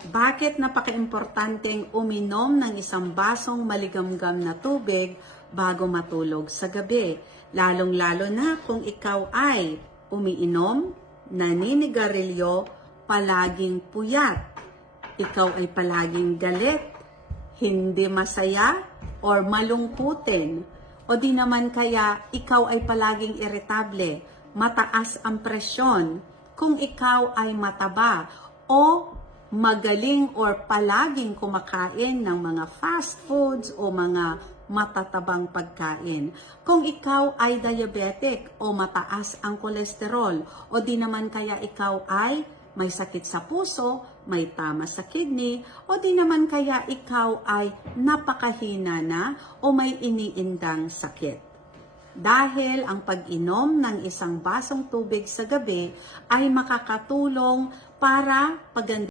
Bakit napaka-importanteng uminom ng isang basong maligamgam na tubig bago matulog sa gabi? Lalong-lalo na kung ikaw ay umiinom, naninigarilyo, palaging puyat, ikaw ay palaging galit, hindi masaya, or malungkutin, o di naman kaya ikaw ay palaging iritable, mataas ang presyon, kung ikaw ay mataba, o magaling or palaging kumakain ng mga fast foods o mga matatabang pagkain. Kung ikaw ay diabetic o mataas ang kolesterol o di naman kaya ikaw ay may sakit sa puso, may tama sa kidney o di naman kaya ikaw ay napakahina na o may iniindang sakit. Dahil ang pag-inom ng isang basong tubig sa gabi ay makakatulong para paganda